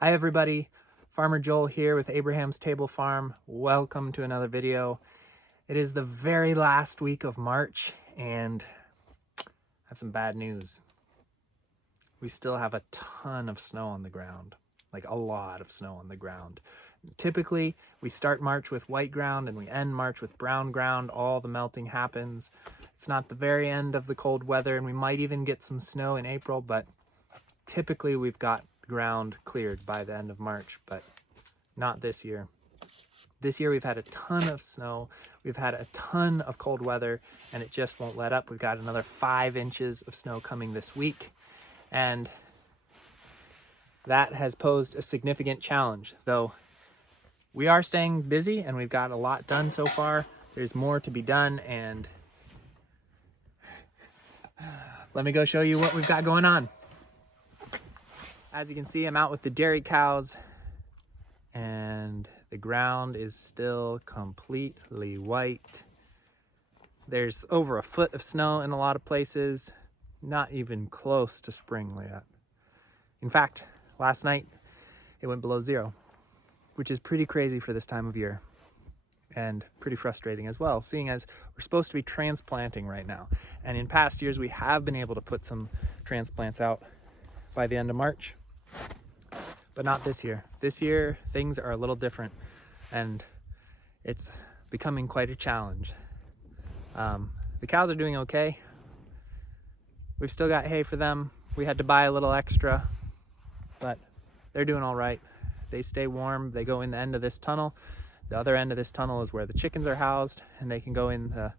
Hi everybody, Farmer Joel here with Abraham's Table Farm. Welcome to another video. It is the very last week of March and I have some bad news. We still have a ton of snow on the ground, like a lot of snow on the ground. Typically, we start March with white ground and we end March with brown ground. All the melting happens. It's not the very end of the cold weather and we might even get some snow in April, but typically we've got the ground cleared by the end of March, but not this year. This year we've had a ton of snow, we've had a ton of cold weather, and it just won't let up. We've got another 5 inches of snow coming this week, and that has posed a significant challenge. Though we are staying busy and we've got a lot done so far, there's more to be done, and let me go show you what we've got going on. As you can see, I'm out with the dairy cows, and the ground is still completely white. There's over a foot of snow in a lot of places, not even close to spring yet. In fact, last night it went below 0, which is pretty crazy for this time of year and pretty frustrating as well, seeing as we're supposed to be transplanting right now. And in past years, we have been able to put some transplants out by the end of March, but not this year. This year, things are a little different, and it's becoming quite a challenge. The cows are doing okay. We've still got hay for them. We had to buy a little extra, but they're doing all right. They stay warm. They go in the end of this tunnel. The other end of this tunnel is where the chickens are housed, and they can go in the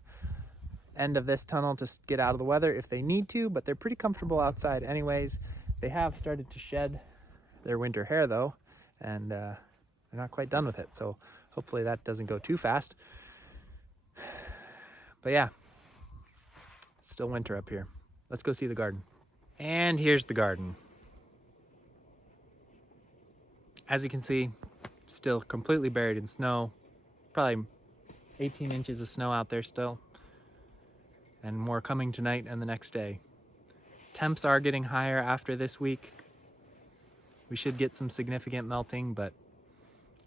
end of this tunnel to get out of the weather if they need to, but they're pretty comfortable outside anyways. They have started to shed their winter hair though, and they're not quite done with it, so hopefully that doesn't go too fast. But yeah, it's still winter up here. Let's go see the garden. And here's the garden. As you can see, still completely buried in snow. Probably 18 inches of snow out there still, and more coming tonight and the next day. Temps are getting higher after this week. We should get some significant melting, but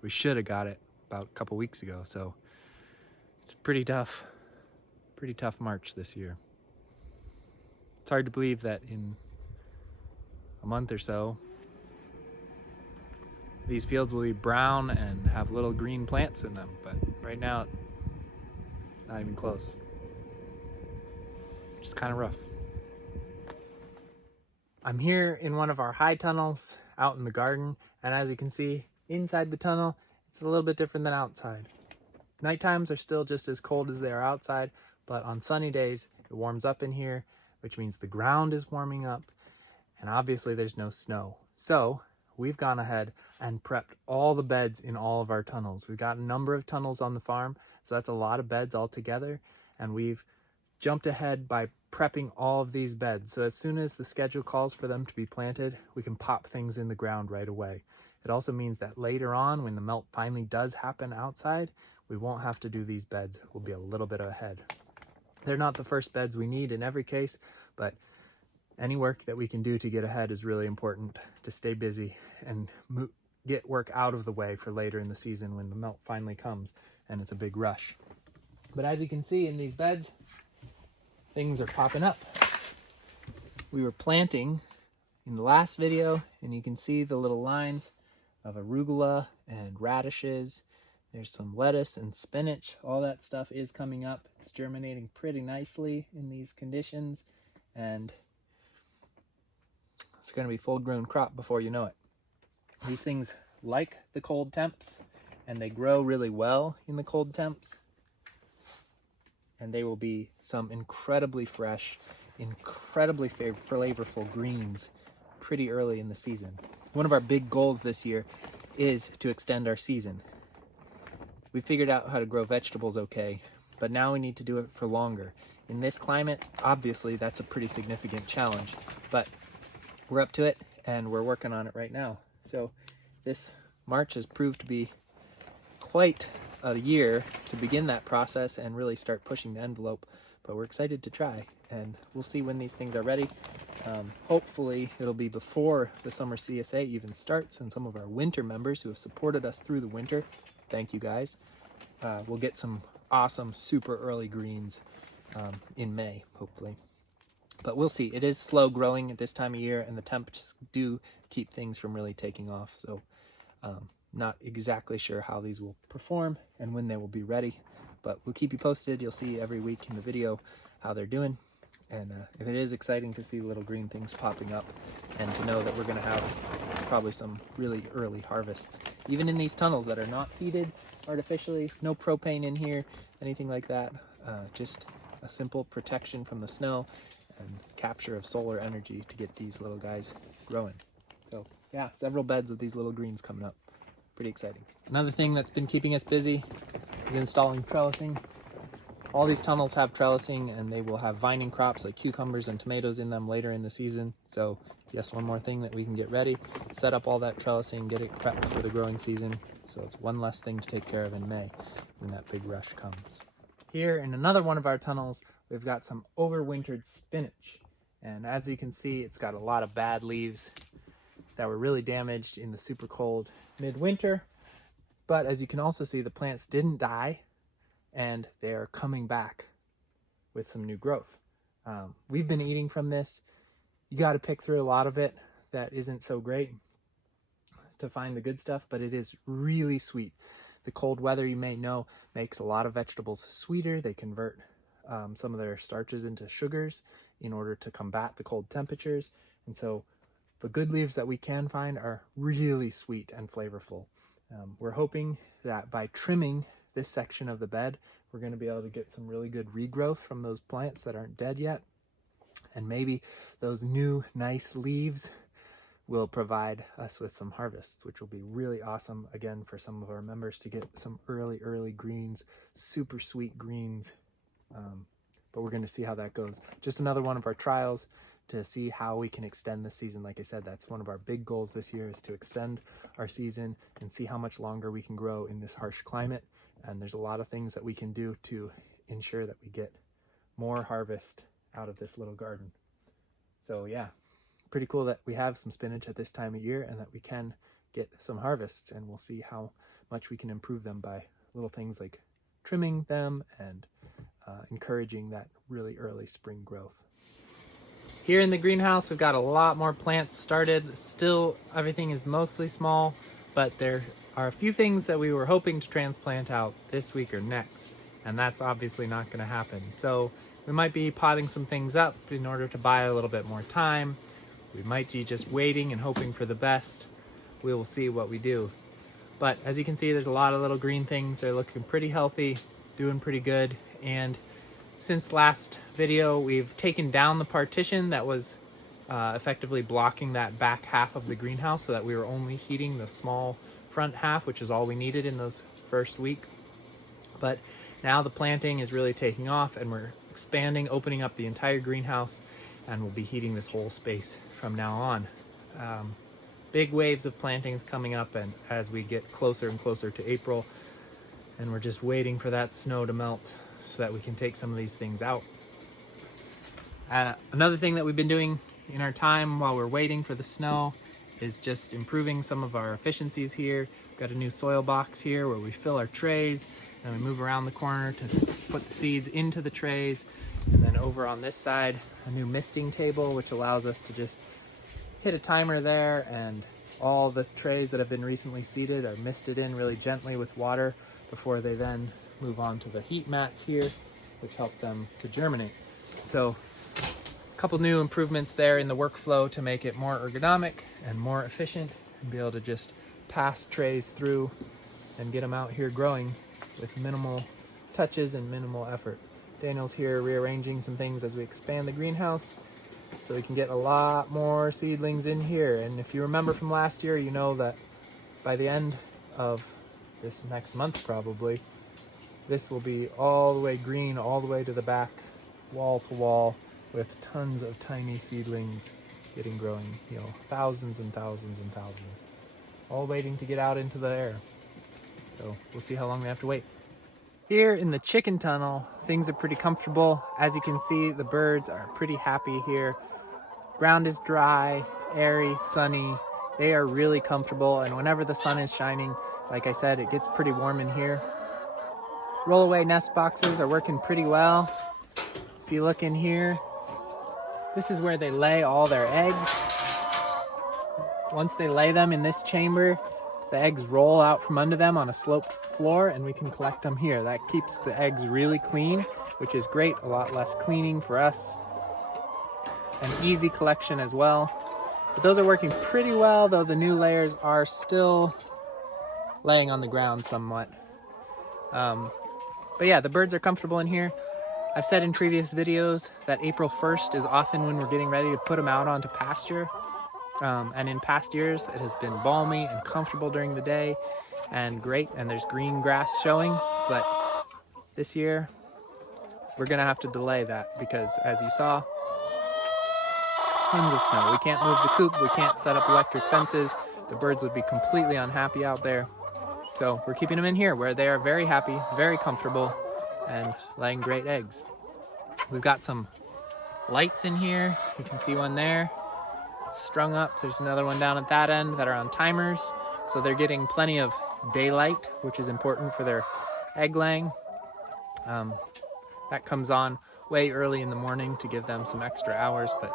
we should have got it about a couple weeks ago, so it's pretty tough March this year. It's hard to believe that in a month or so, these fields will be brown and have little green plants in them, but right now, not even close. Just kind of rough. I'm here in one of our high tunnels out in the garden, and as you can see, inside the tunnel, it's a little bit different than outside. Night times are still just as cold as they are outside, but on sunny days, it warms up in here, which means the ground is warming up, and obviously there's no snow. So we've gone ahead and prepped all the beds in all of our tunnels. We've got a number of tunnels on the farm, so that's a lot of beds altogether, and we've jumped ahead by prepping all of these beds. So as soon as the schedule calls for them to be planted, we can pop things in the ground right away. It also means that later on, when the melt finally does happen outside, we won't have to do these beds. We'll be a little bit ahead. They're not the first beds we need in every case, but any work that we can do to get ahead is really important to stay busy and get work out of the way for later in the season when the melt finally comes and it's a big rush. But as you can see in these beds, things are popping up. We were planting in the last video, and you can see the little lines of arugula and radishes. There's some lettuce and spinach. All that stuff is coming up. It's germinating pretty nicely in these conditions, and it's going to be full-grown crop before you know it. These things like the cold temps, and they grow really well in the cold temps. And they will be some incredibly fresh, incredibly flavorful greens pretty early in the season. One of our big goals this year is to extend our season. We figured out how to grow vegetables okay, but now we need to do it for longer. In this climate, obviously that's a pretty significant challenge, but we're up to it and we're working on it right now. So this March has proved to be quite a year to begin that process and really start pushing the envelope, but we're excited to try, and we'll see when these things are ready. Hopefully it'll be before the summer CSA even starts, and some of our winter members who have supported us through the winter, thank you guys, we'll get some awesome super early greens in May, hopefully. But we'll see. It is slow growing at this time of year, and the temps do keep things from really taking off. So not exactly sure how these will perform and when they will be ready, but we'll keep you posted. You'll see every week in the video how they're doing. And it is exciting to see little green things popping up, and to know that we're going to have probably some really early harvests. Even in these tunnels that are not heated artificially, no propane in here, anything like that. Just a simple protection from the snow and capture of solar energy to get these little guys growing. So yeah, several beds of these little greens coming up. Pretty exciting. Another thing that's been keeping us busy is installing trellising. All these tunnels have trellising, and they will have vining crops like cucumbers and tomatoes in them later in the season. So just one more thing that we can get ready, set up all that trellising, get it prepped for the growing season. So it's one less thing to take care of in May when that big rush comes. Here in another one of our tunnels, we've got some overwintered spinach. And as you can see, it's got a lot of bad leaves that were really damaged in the super cold midwinter. But as you can also see, the plants didn't die, and they are coming back with some new growth. We've been eating from this. You got to pick through a lot of it that isn't so great to find the good stuff, but it is really sweet. The cold weather, you may know, makes a lot of vegetables sweeter. They convert some of their starches into sugars in order to combat the cold temperatures. And so the good leaves that we can find are really sweet and flavorful. We're hoping that by trimming this section of the bed, we're going to be able to get some really good regrowth from those plants that aren't dead yet. And maybe those new nice leaves will provide us with some harvests, which will be really awesome, again, for some of our members to get some early greens, super sweet greens. But we're going to see how that goes. Just another one of our trials to see how we can extend the season. Like I said, that's one of our big goals this year, is to extend our season and see how much longer we can grow in this harsh climate. And there's a lot of things that we can do to ensure that we get more harvest out of this little garden. So yeah, pretty cool that we have some spinach at this time of year and that we can get some harvests, and we'll see how much we can improve them by little things like trimming them and encouraging that really early spring growth. Here in the greenhouse, we've got a lot more plants started. Still, everything is mostly small, but there are a few things that we were hoping to transplant out this week or next, and that's obviously not going to happen. So we might be potting some things up in order to buy a little bit more time. We might be just waiting and hoping for the best. We will see what we do. But as you can see, there's a lot of little green things. They're looking pretty healthy, doing pretty good. And since last video, we've taken down the partition that was effectively blocking that back half of the greenhouse, so that we were only heating the small front half, which is all we needed in those first weeks. But now the planting is really taking off, and we're expanding, opening up the entire greenhouse, and we'll be heating this whole space from now on. Big waves of plantings coming up, and as we get closer and closer to April, and we're just waiting for that snow to melt so that we can take some of these things out. Another thing that we've been doing in our time while we're waiting for the snow is just improving some of our efficiencies here. We've got a new soil box here where we fill our trays, and we move around the corner to put the seeds into the trays. And then over on this side, a new misting table, which allows us to just hit a timer there, and all the trays that have been recently seeded are misted in really gently with water before they then move on to the heat mats here, which help them to germinate. So a couple new improvements there in the workflow to make it more ergonomic and more efficient, and be able to just pass trays through and get them out here growing with minimal touches and minimal effort. Daniel's here rearranging some things as we expand the greenhouse, so we can get a lot more seedlings in here. And if you remember from last year, you know that by the end of this next month probably, this will be all the way green, all the way to the back, wall to wall, with tons of tiny seedlings getting growing, you know, thousands and thousands and thousands, all waiting to get out into the air. So we'll see how long we have to wait. Here in the chicken tunnel, things are pretty comfortable. As you can see, the birds are pretty happy here. Ground is dry, airy, sunny. They are really comfortable, and whenever the sun is shining, like I said, it gets pretty warm in here. Rollaway nest boxes are working pretty well. If you look in here, this is where they lay all their eggs. Once they lay them in this chamber, the eggs roll out from under them on a sloped floor, and we can collect them here. That keeps the eggs really clean, which is great. A lot less cleaning for us. An easy collection as well. But those are working pretty well, though the new layers are still laying on the ground somewhat. But yeah, the birds are comfortable in here. I've said in previous videos that April 1st is often when we're getting ready to put them out onto pasture. And in past years, it has been balmy and comfortable during the day and great, and there's green grass showing. But this year, we're gonna have to delay that because, as you saw, tons of snow. We can't move the coop, we can't set up electric fences. The birds would be completely unhappy out there. So we're keeping them in here where they are very happy, very comfortable, and laying great eggs. We've got some lights in here. You can see one there strung up. There's another one down at that end that are on timers. So they're getting plenty of daylight, which is important for their egg laying. That comes on way early in the morning to give them some extra hours, but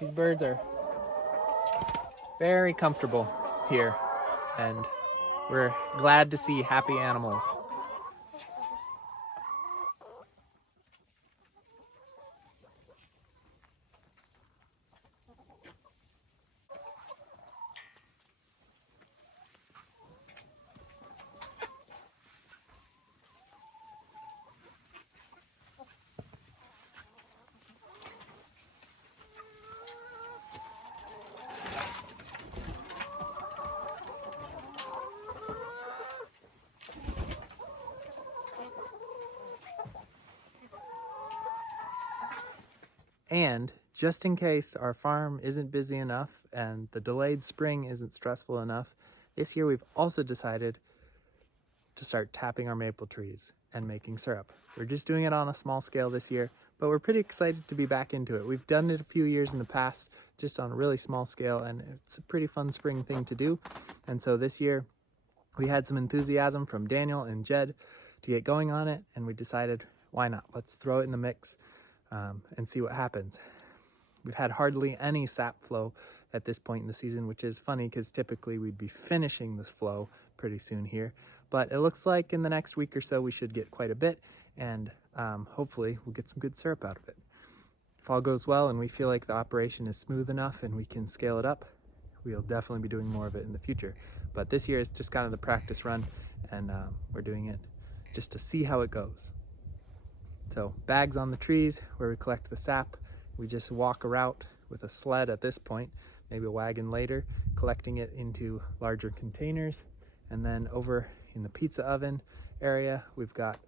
these birds are very comfortable here, and we're glad to see happy animals. And just in case our farm isn't busy enough and the delayed spring isn't stressful enough, this year we've also decided to start tapping our maple trees and making syrup. We're just doing it on a small scale this year, but we're pretty excited to be back into it. We've done it a few years in the past, just on a really small scale, and it's a pretty fun spring thing to do. And so this year we had some enthusiasm from Daniel and Jed to get going on it, and we decided, why not? Let's throw it in the mix and see what happens. We've had hardly any sap flow at this point in the season, which is funny because typically we'd be finishing this flow pretty soon here. But it looks like in the next week or so we should get quite a bit, and hopefully we'll get some good syrup out of it. If all goes well and we feel like the operation is smooth enough and we can scale it up, we'll definitely be doing more of it in the future. But this year is just kind of the practice run, and we're doing it just to see how it goes. So bags on the trees where we collect the sap. We just walk a route with a sled at this point, maybe a wagon later, collecting it into larger containers. And then over in the pizza oven area, we've got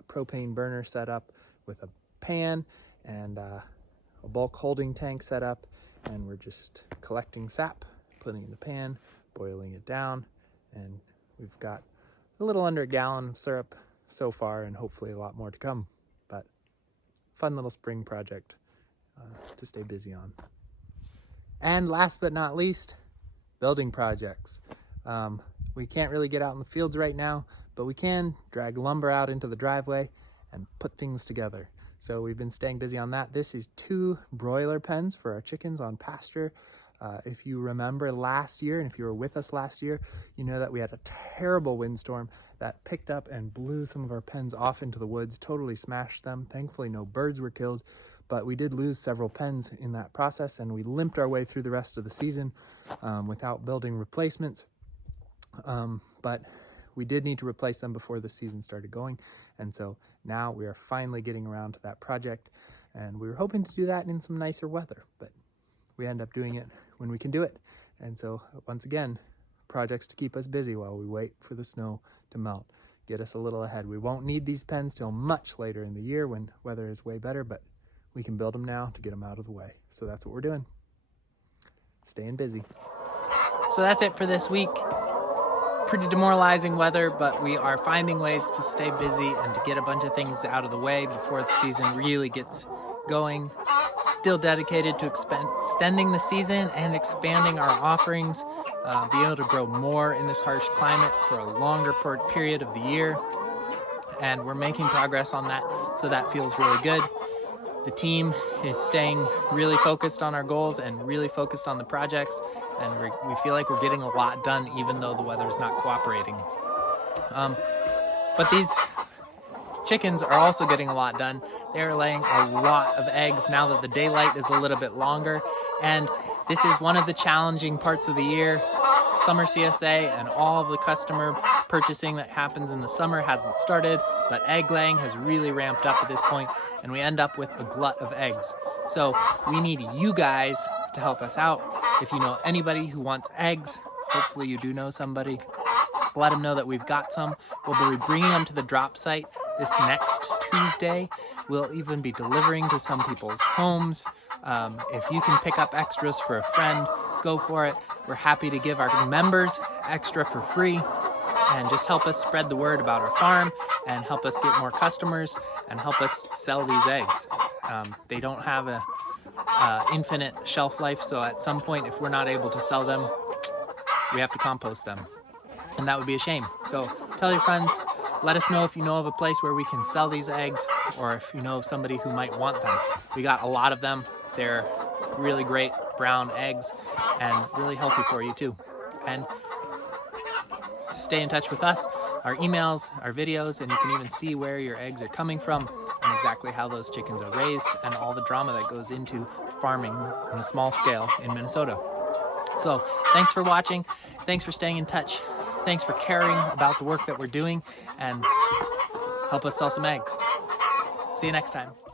a propane burner set up with a pan and a bulk holding tank set up. And we're just collecting sap, putting it in the pan, boiling it down. And we've got a little under a gallon of syrup so far, and hopefully a lot more to come. But fun little spring project to stay busy on. And last but not least, building projects. We can't really get out in the fields right now, but we can drag lumber out into the driveway and put things together. So we've been staying busy on that. This is 2 broiler pens for our chickens on pasture. If you remember last year, and if you were with us last year, you know that we had a terrible windstorm that picked up and blew some of our pens off into the woods, totally smashed them. Thankfully, no birds were killed, but we did lose several pens in that process, and we limped our way through the rest of the season without building replacements. But we did need to replace them before the season started going, and so now we are finally getting around to that project, and we were hoping to do that in some nicer weather, but we end up doing it when we can do it. And so once again, projects to keep us busy while we wait for the snow to melt, get us a little ahead. We won't need these pens till much later in the year when weather is way better, but we can build them now to get them out of the way. So that's what we're doing, staying busy. So that's it for this week. Pretty demoralizing weather, but we are finding ways to stay busy and to get a bunch of things out of the way before the season really gets going. still dedicated to extending the season and expanding our offerings, be able to grow more in this harsh climate for a longer period of the year. And we're making progress on that, so that feels really good. The team is staying really focused on our goals and really focused on the projects, and we feel like we're getting a lot done even though the weather's not cooperating. But these chickens are also getting a lot done. They're laying a lot of eggs now that the daylight is a little bit longer, and this is one of the challenging parts of the year. Summer CSA and all of the customer purchasing that happens in the summer hasn't started, but egg laying has really ramped up at this point, and we end up with a glut of eggs. So we need you guys to help us out. If you know anybody who wants eggs, hopefully you do know somebody, let them know that we've got some. We'll be bringing them to the drop site this next Tuesday. We'll even be delivering to some people's homes. If you can pick up extras for a friend, go for it. We're happy to give our members extra for free, and just help us spread the word about our farm and help us get more customers and help us sell these eggs. They don't have a infinite shelf life, so at some point, if we're not able to sell them, we have to compost them, and that would be a shame. So tell your friends, let us know if you know of a place where we can sell these eggs, or if you know of somebody who might want them. We got a lot of them. They're really great brown eggs and really healthy for you too. And stay in touch with us, our emails, our videos, and you can even see where your eggs are coming from and exactly how those chickens are raised and all the drama that goes into farming on a small scale in Minnesota. So thanks for watching. Thanks for staying in touch. Thanks for caring about the work that we're doing, and help us sell some eggs. See you next time.